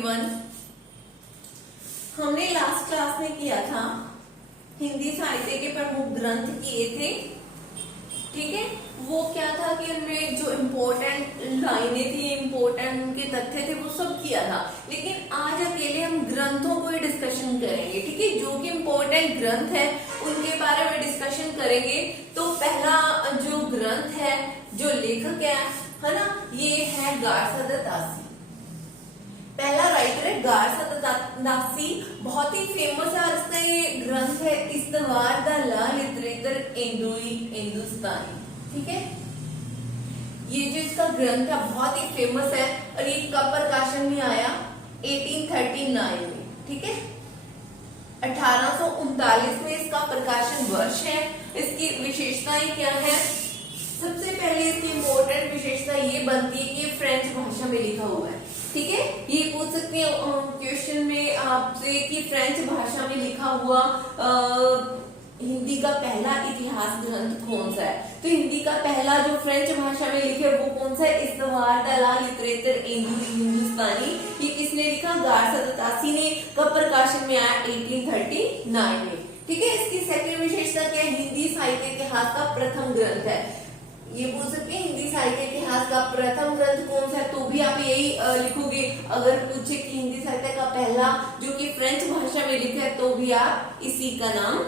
Everyone. हमने last class में किया था हिंदी साहित्य के प्रमुख ग्रंथ किए थे, ठीक है। वो क्या था कि उनमें जो इम्पोर्टेंट लाइनें थी, इम्पोर्टेंट उनके तथ्य थे, वो सब किया था। लेकिन आज अकेले हम ग्रंथों को ही डिस्कशन करेंगे, ठीक है। जो कि इम्पोर्टेंट ग्रंथ है उनके बारे में डिस्कशन करेंगे। तो पहला जो ग्रंथ है, जो लेखक है ना, ये है गार्सद दासी। पहला राइटर है गार्सद दासी, बहुत ही फेमस है। इसका ये ग्रंथ है इस्तवार द ला लिटरेचर हिंदुस्तानी, ठीक है। ये जो इसका ग्रंथ है बहुत ही फेमस है और ये कब प्रकाशन में आया? 1839 में, ठीक है। 1839 में इसका प्रकाशन वर्ष है। इसकी विशेषताएं क्या है? सबसे पहले इसकी इम्पोर्टेंट विशेषता ये बनती है कि ये फ्रेंच भाषा में लिखा हुआ है, ठीक है। ये पूछ सकते हैं क्वेश्चन में आपसे कि फ्रेंच भाषा में लिखा हुआ हिंदी का पहला इतिहास ग्रंथ कौन सा है? तो हिंदी का पहला जो फ्रेंच भाषा में लिखे वो कौन सा है? इस्तवार द ला लिटरेचर हिंदुस्तानी। ये किसने लिखा? गार्सद दासी ने। कब प्रकाशन में आया? 1839 में, ठीक है। इसकी सेकंड विशेषता क्या है? हिंदी साहित्य इतिहास का प्रथम ग्रंथ है। ये बोल सकते हैं हिंदी साहित्य इतिहास का प्रथम ग्रंथ कौन सा है, तो भी आप यही लिखोगे। अगर पूछे कि हिंदी साहित्य का पहला जो कि फ्रेंच भाषा में लिखा है, तो भी आप इसी का नाम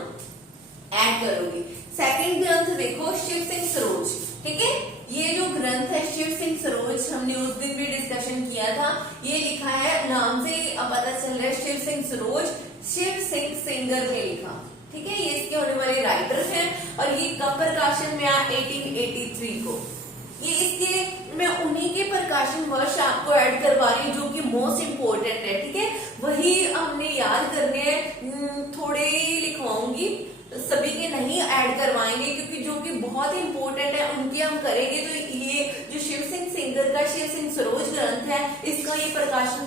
ऐड करोगे। सेकंड ग्रंथ देखो, शिव सिंह सरोज, ठीक है। ये जो ग्रंथ है शिव सिंह सरोज, हमने उस दिन भी डिस्कशन किया था। ये लिखा है, नाम से पता चल रहा है शिव सिंह सरोज, शिव सिंह सिंगर ने लिखा, ठीक है। ये इसके होने वाले राइटर हैं और ये कब प्रकाशन में आया? 1883 को। ये इसके मैं उन्हीं के प्रकाशन वर्ष आपको ऐड करवा रही हूँ जो कि मोस्ट इम्पोर्टेंट है, ठीक है। वही हमने याद करने हैं, थोड़े लिखवाऊंगी, सभी के नहीं ऐड करवाएंगे क्योंकि जो कि बहुत इंपॉर्टेंट है उनके हम करेंगे। तो ये जो शिव सिंह सिंगर का शिव सिंह सरोज ग्रंथ है, इसका ये प्रकाशन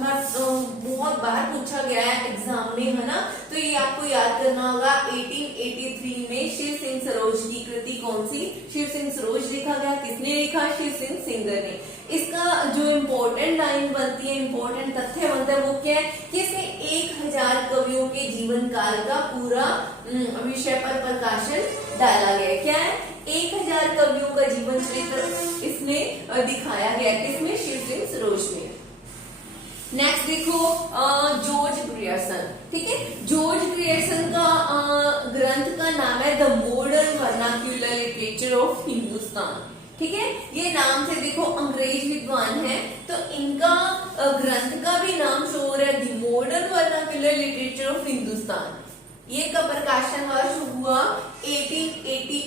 बहुत बार पूछा गया है एग्जाम में, है ना। तो ये आपको याद करना होगा। 1883 में शिव सिंह सरोज की कृति कौन सी? शिव सिंह सरोज लिखा गया। किसने लिखा? शिव सिंह सिंगर ने। इसका जो इम्पोर्टेंट लाइन बनती है, इम्पोर्टेंट तथ्य बनता है, वो क्या है कि इसमें 1000 कवियों के जीवन काल का पूरा विषय पर प्रकाशन डाला गया है। क्या है? 1000 कवियों का जीवन चरित्र इसमें दिखाया गया। किसमें? शिव सिंह सरोज में। नेक्स्ट देखो, जॉर्ज ग्रियर्सन, ठीक है। जॉर्ज ग्रियर्सन का ग्रंथ का नाम है the modern vernacular literature of Hindustan, ठीक है। ये नाम से देखो अंग्रेज विद्वान है, तो इनका ग्रंथ का भी नाम शो हो रहा है the modern vernacular literature of Hindustan. ये का प्रकाशन वर्ष हुआ 1888,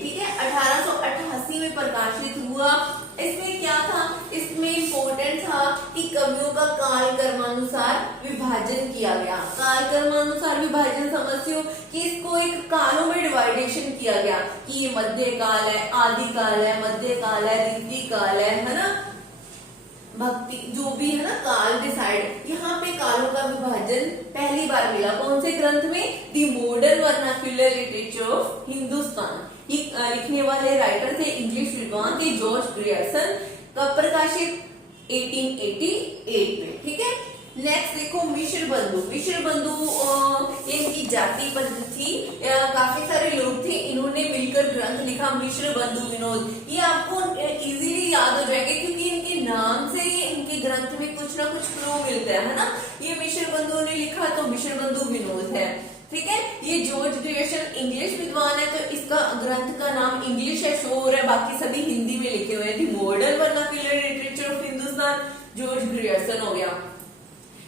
ठीक है। 1888 में प्रकाशित हुआ। इसमें क्या था? इसमें इम्पोर्टेंट था कि कवियों का काल कर्मानुसार विभाजन किया गया। काल कर्मानुसार विभाजन समझते हो कि इसको एक कालों में डिवाइडेशन किया गया कि ये मध्य काल है, आदि काल है, मध्य काल है, द्वितीय काल है ना, भक्ति जो भी है ना, काल डिसाइड। यहाँ पे कालों का विभाजन पहली बार मिला। कौन से ग्रंथ में? The modern vernacular literature of Hindustan. ये लिखने वाले राइटर थे इंग्लिश विद्वान थे जॉर्ज ग्रियर्सन। कब प्रकाशित? 1888 में, ठीक है। नेक्स्ट देखो, मिश्र बंधु। मिश्र बंधु इनकी जाति पद्धति थी, काफी सारे लोग थे, इन्होंने मिलकर ग्रंथ लिखा मिश्र बंधु विनोद। ये आपको इजीली याद हो जाएगा क्योंकि इनके नाम से इनके ग्रंथ में कुछ ना कुछ क्लू मिलता है ना। ये मिश्र बंधु ने लिखा तो मिश्र बंधु विनोद है, ठीक है। ये जॉर्ज ग्रियर्सन इंग्लिश विद्वान है, तो इसका ग्रंथ का नाम इंग्लिश है, शो हो रहा है, बाकी सभी हिंदी में लिखे हुए थे। Modern vernacular literature of Hindustan, George Grierson हो गया।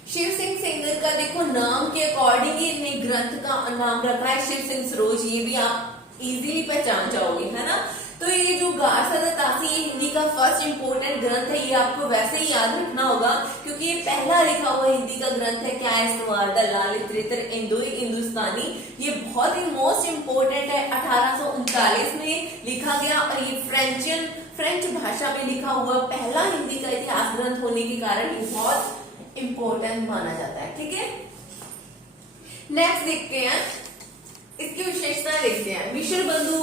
शिव सिंह सिंगर का देखो नाम के अकॉर्डिंग ही इन्हें ग्रंथ का नाम रखा है शिव सिंह सरोज। ये भी आप इजीली पहचान जाओगे, है ना। तो ये जो गार्सद दासी, ये हिंदी का फर्स्ट इंपोर्टेंट ग्रंथ है। ये आपको वैसे ही याद रखना होगा क्योंकि ये पहला लिखा हुआ हिंदी का ग्रंथ है। क्या है? इस्तवार द ला लिटरेचर हिंदुस्तानी। ये बहुत ही मोस्ट इम्पोर्टेंट है। 1839 में लिखा गया और ये फ्रेंच भाषा में लिखा हुआ पहला हिंदी का इतिहास ग्रंथ होने के कारण ये बहुत इम्पोर्टेंट माना जाता है, ठीक है। नेक्स्ट देखते हैं, इसकी विशेषताएं देखते हैं। मिश्र बंधु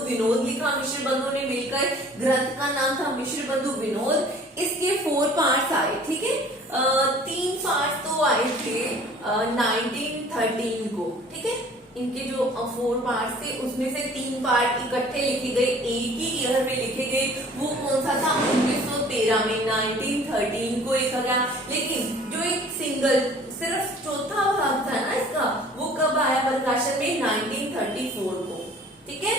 विनोद लिखा, मिश्र बंधु ने मिलकर, ग्रंथ का नाम था मिश्र बंधु विनोद। इसके 4 पार्ट्स आए, ठीक है। 3 पार्ट तो आए थे 1913 को, ठीक है। इनके जो 4 पार्ट थे उसमें से 3 पार्ट इकट्ठे लिखे गए, एक ही ईयर में लिखे गए। वो कौन सा था? 1913 में, 1913 को लिखा गया। लेकिन जो एक सिंगल सिर्फ चौथा भाग था ना इसका, वो कब आया प्रकाशन में? 1934 को, ठीक है।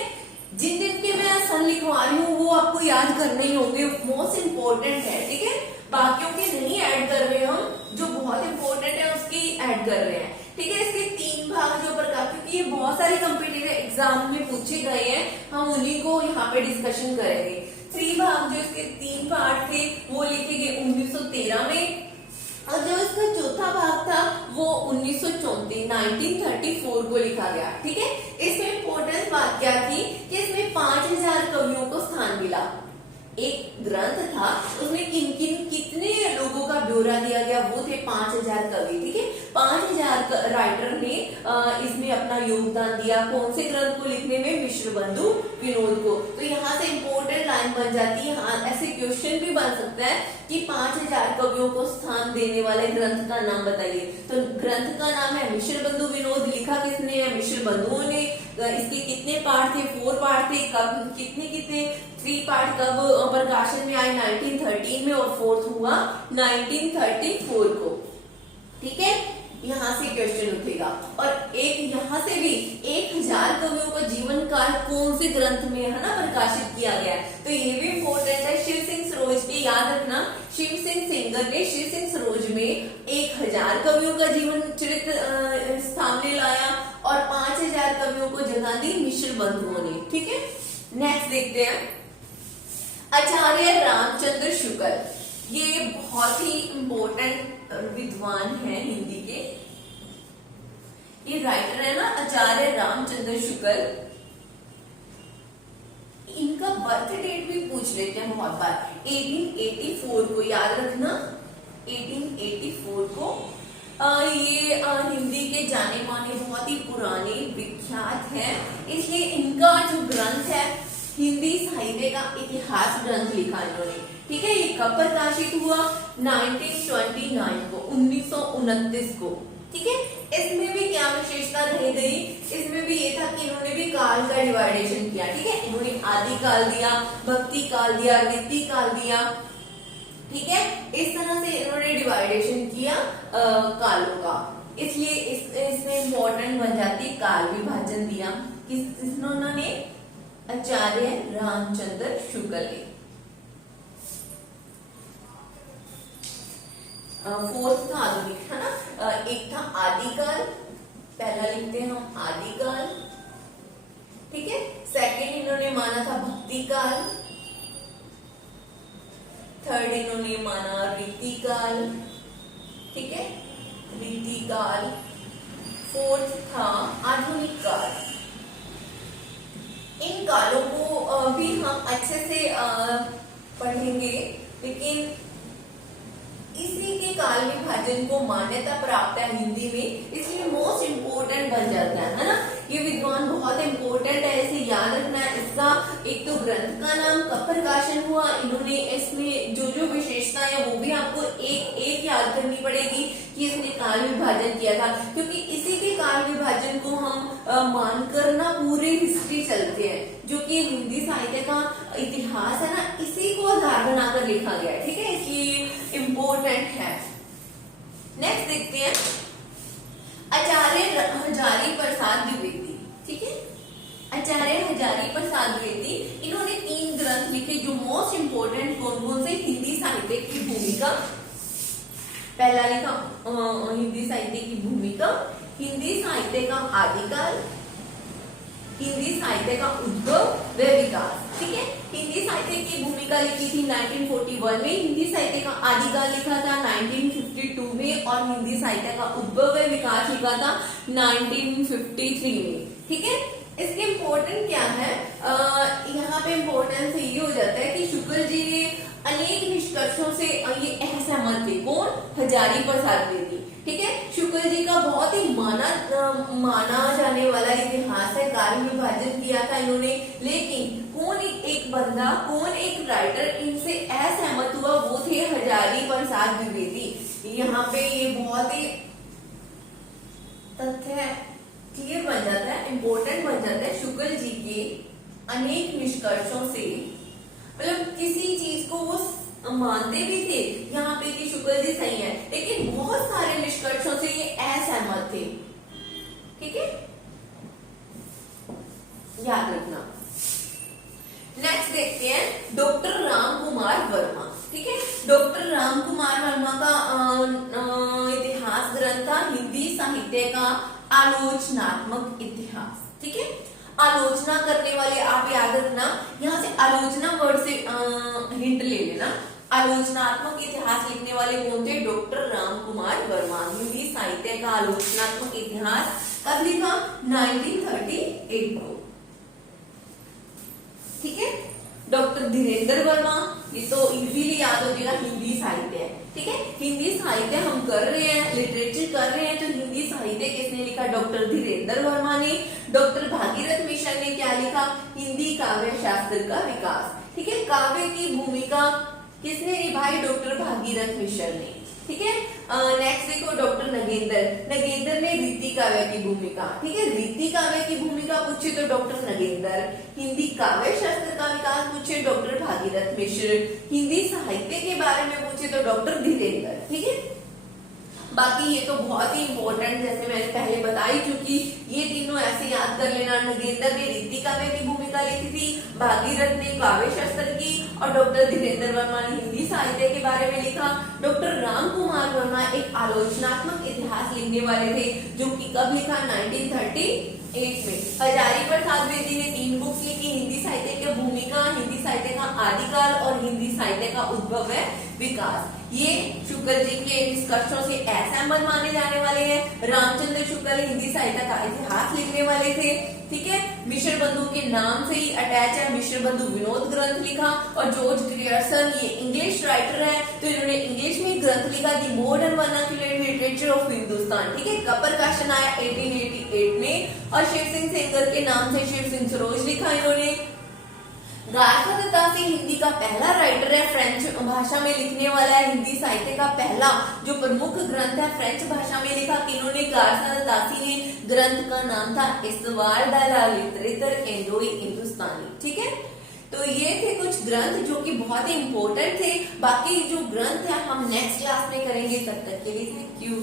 जिन जिन के मैं सन लिखवा रही हूँ वो आपको याद करने ही होंगे, मोस्ट इम्पोर्टेंट है, ठीक है। बाकियों के नहीं ऐड कर रहे हम, जो बहुत इंपॉर्टेंट है उसकी ऐड कर रहे हैं, ठीक है। इसके 3 भाग जो प्रकार, क्योंकि ये बहुत सारे कॉम्पिटिटिव एग्जाम में पूछे गए हैं, हम उन्हीं को यहाँ पे डिस्कशन करेंगे। 3 भाग जो इसके 3 पार्ट थे वो लिखे गए 1913 में, और जो इसका चौथा भाग था वो 1934 को लिखा गया, ठीक है। इसमें इंपॉर्टेंट बात क्या थी कि इसमें 5000 कवियों को स्थान मिला। एक ग्रंथ था, उसमें कितने लोगों का ब्यौरा दिया गया, वो थे 5000 कवि, ठीक है। 5000 राइटर ने इसमें अपना योगदान दिया। कौन से ग्रंथ को लिखने में? मिश्र बंधु विनोद को। तो यहाँ से इंपॉर्टेंट लाइन बन जाती है। हाँ, ऐसे क्वेश्चन भी बन सकता है कि 5000 कवियों को स्थान देने वाले ग्रंथ का नाम बताइए। तो ग्रंथ का नाम है मिश्र बंधु विनोद। लिखा किसने है? मिश्र बंधुओं ने। इसके कितने पार्ट थे? 4 पार्ट थे। कब कितने 3 पार्ट कब प्रकाशन में आए? 1913 में, और 4th हुआ 1934 को, ठीक है। यहाँ से क्वेश्चन उठेगा। और एक यहाँ से भी 1000 कवियों का जीवन काल कौन से ग्रंथ में है ना प्रकाशित किया गया है, तो ये भी इम्पोर्टेंट है। शिव सिंह सरोज के, याद रखना, शिव सिंह सेंगर ने शिव सिंह सरोज में 1000 कवियों का जीवन चरित्र सामने लाया, और 5000 कवियों को जगह दी मिश्र बंधुओं ने, ठीक है। नेक्स्ट देखते हैं आचार्य रामचंद्र शुक्ल। ये बहुत ही इम्पोर्टेंट विद्वान है हिंदी के। ये राइटर है ना आचार्य रामचंद्र शुक्ल। इनका बर्थ डेट भी पूछ लेते हैं बहुत बार। 1884 को, याद रखना, 1884 को। ये हिंदी के जाने माने बहुत ही पुराने विख्यात है, इसलिए इनका जो ग्रंथ है हिंदी साहित्य का इतिहास ग्रंथ लिखा इन्होंने, ठीक है। ये कब प्रकाशित हुआ? 1929 को, 1929 को, ठीक है। इसमें भी क्या विशेषता रह गई? इसमें भी ये था कि इन्होंने भी काल का डिवाइडेशन किया, ठीक है। इन्होंने आदि काल दिया, भक्ति काल दिया, रीति काल दिया, ठीक है। इस तरह से इन्होंने डिवाइडेशन किया कालों का, इसलिए इसमें इम्पोर्टेंट बन जाती है काल विभाजन दिया। किन्होंने? आचार्य रामचंद्र शुक्ल ने। 4th था आधुनिक, है ना। एक था आदिकाल, पहला लिखते हैं हम आदिकाल, ठीक है। सेकंड इन्होंने माना था भक्ति काल, थर्ड इन्होंने माना रीति काल, ठीक है, रीति काल। 4th था आधुनिक काल। इन कालों को भी हम अच्छे से पढ़ेंगे, लेकिन इसी के काल विभाजन को मान्यता प्राप्त है हिंदी में, इसलिए मोस्ट इम्पोर्टेंट बन जाता है ना। ये विद्वान बहुत इम्पोर्टेंट है, इसे याद रखना है। इसका एक तो ग्रंथ का नाम, कब प्रकाशन हुआ, इन्होंने इसमें जो जो विशेषताएं है वो भी आपको एक एक याद करनी पड़ेगी कि इसने काल विभाजन किया था, क्योंकि इसी के काल विभाजन को हम मानकर ना पूरे हिस्ट्री चलते हैं, जो कि हिंदी साहित्य का इतिहास है ना, इसी को आधार बनाकर लिखा गया है, ठीक है। इसलिए इम्पोर्टेंट है। नेक्स्ट देखते हैं आचार्य हजारी प्रसाद द्विवेदी, ठीक है। आचार्य हजारी प्रसाद द्विवेदी, इन्होंने 3 ग्रंथ लिखे जो मोस्ट इम्पोर्टेंट कौन कौन से? हिंदी साहित्य की भूमिका, पहला लिखा हिंदी साहित्य की भूमिका, हिंदी साहित्य का आदिकाल, हिंदी साहित्य का उद्भव व विकास, ठीक है। हिंदी साहित्य की भूमिका लिखी थी 1941 में, हिंदी साहित्य का आदिकाल लिखा था 1952 में, और हिंदी साहित्य का उद्भव व विकास लिखा था 1953 में, ठीक है। इसके इम्पोर्टेंट क्या है? यहाँ पे इम्पोर्टेंस ये हो जाता है कि शुक्ल जी ने अनेक निष्कर्षों से ये असहमत थे। कौन? हजारी प्रसाद द्विवेदी। ठीक है। शुक्ल जी का बहुत ही माना जाने वाला इतिहास है, कार्य विभाजन किया था इन्होंने, लेकिन कौन एक बंदा, कौन एक राइटर इनसे असहमत हुआ, वो थे हजारी प्रसाद द्विवेदी। यहाँ पे ये बहुत ही तथ्य क्लियर बन जाता है, इंपॉर्टेंट बन जाता है। शुक्ल जी के अनेक निष्कर्षों से, मतलब किसी चीज को वो मानते भी थे यहाँ पे कि शुक्ल जी सही है, लेकिन बहुत सारे निष्कर्षों से ये असहमत थे। ठीक है, याद रखना। नेक्स्ट देखते हैं डॉक्टर राम कुमार वर्मा। ठीक है, डॉक्टर राम कुमार वर्मा का इतिहास ग्रंथ था हिंदी साहित्य का आलोचनात्मक इतिहास। ठीक है, आलोचना करने वाले, आप याद रखना यहाँ से आलोचना वर्ड से हिंट ले लेना। आलोचनात्मक इतिहास लिखने वाले कौन थे? डॉक्टर राम कुमार वर्मा। हिंदी साहित्य का आलोचनात्मक इतिहास कब लिखा? 1938 को। ठीक है, डॉक्टर धीरेन्द्र वर्मा, ये तो इजीली याद हो जाएगा, हिंदी साहित्य है। ठीक है, हिंदी साहित्य हम कर रहे हैं, लिटरेचर कर रहे हैं, तो हिंदी साहित्य किसने लिखा? डॉक्टर धीरेन्द्र वर्मा ने। डॉक्टर भागीरथ मिशन ने क्या लिखा? हिंदी काव्य शास्त्र का विकास। ठीक है, काव्य की भूमिका किसने निभाई? डॉक्टर भागीरथ मिशन ने। ठीक है, नेक्स्ट देखो डॉक्टर नगेंद्र ने रीति काव्य की भूमिका। ठीक है, रीति काव्य की भूमिका पूछे तो डॉक्टर नगेंद्र। हिंदी काव्य शास्त्र का विकास पूछे डॉक्टर भागीरथ मिश्र। हिंदी साहित्य के बारे में पूछे तो डॉक्टर धीरेन्द्र। ठीक है, बाकी ये तो बहुत ही इंपॉर्टेंट, जैसे मैंने पहले बता ही चुकी, ये तीनों ऐसे याद कर लेना। नगेंद्र ने रीति काव्य की भूमिका लिखी थी, भागीरथ ने काव्य शास्त्र की, और डॉक्टर धीरेन्द्र वर्मा ने हिंदी साहित्य के बारे में लिखा। डॉक्टर राम कुमार वर्मा एक आलोचनात्मक इतिहास लिखने वाले थे, जो कि कब लिखा? 1938 में। हजारी प्रसाद द्विवेदी ने 3 बुक्स लिखी, हिंदी साहित्य की भूमिका, हिंदी साहित्य का आदिकाल और हिंदी साहित्य का उद्भव है विकास। ये शुक्ल जी के निष्कर्षों से असहमत माने जाने वाले हैं। रामचंद्र शुक्ल हिंदी साहित्य का इतिहास लिखने वाले थे। ठीक है, मिश्र बंधु के नाम से ही अटैच है, मिश्र बंधु विनोद ग्रंथ लिखा। और जॉर्ज ग्रियर्सन ये इंग्लिश राइटर है, तो इन्होंने इंग्लिश में ग्रंथ लिखा, दी modern vernacular literature of Hindustan. ठीक है, कब प्रकाशन आया? 1888 में। और शिव सिंह सेंगर के नाम से शिव सिंह सरोज लिखा इन्होंने। गार्सा दासी हिंदी का पहला राइटर है, फ्रेंच भाषा में लिखने वाला है। हिंदी साहित्य का पहला जो प्रमुख ग्रंथ है फ्रेंच भाषा में लिखा किन्होंने? गार्सा दासी ने। ग्रंथ का नाम था इस्तवार द ला लिटरेचर इंडो हिंदुस्तानी। ठीक है, तो ये थे कुछ ग्रंथ जो कि बहुत ही इंपॉर्टेंट थे। बाकी जो ग्रंथ है हम नेक्स्ट क्लास में करेंगे, तब तक के लिए थैंक यू।